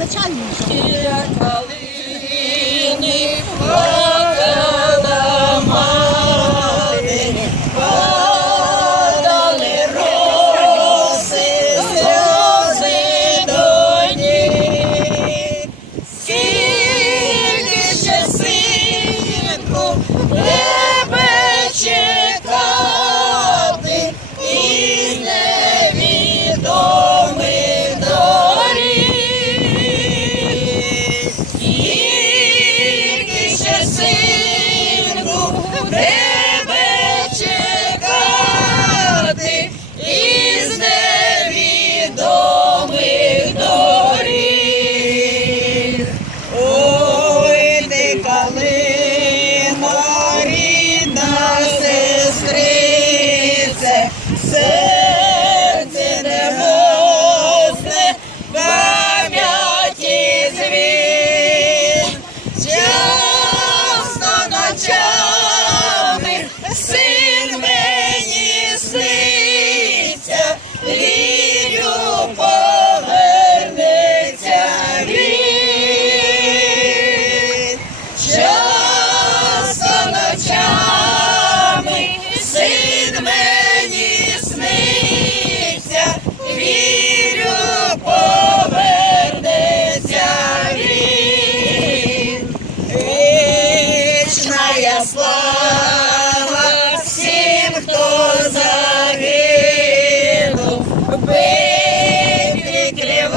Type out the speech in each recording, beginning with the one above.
Плаче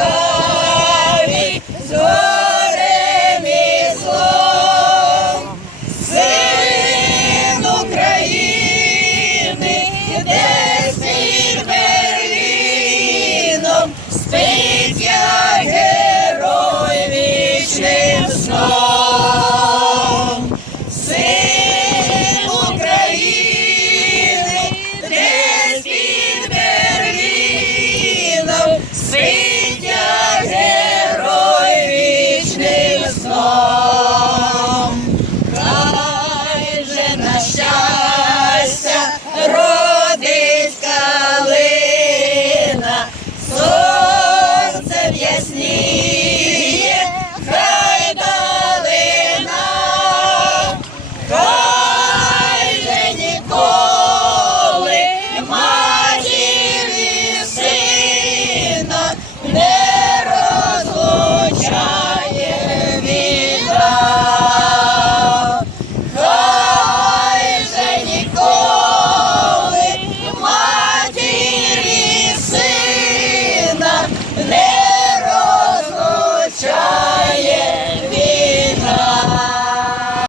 Lord.